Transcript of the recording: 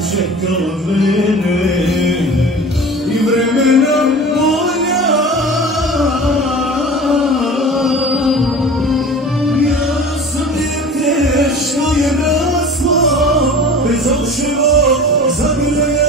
čekala mene i vremena moja. Ja sam dijete što je raslo bez očeva, zabila je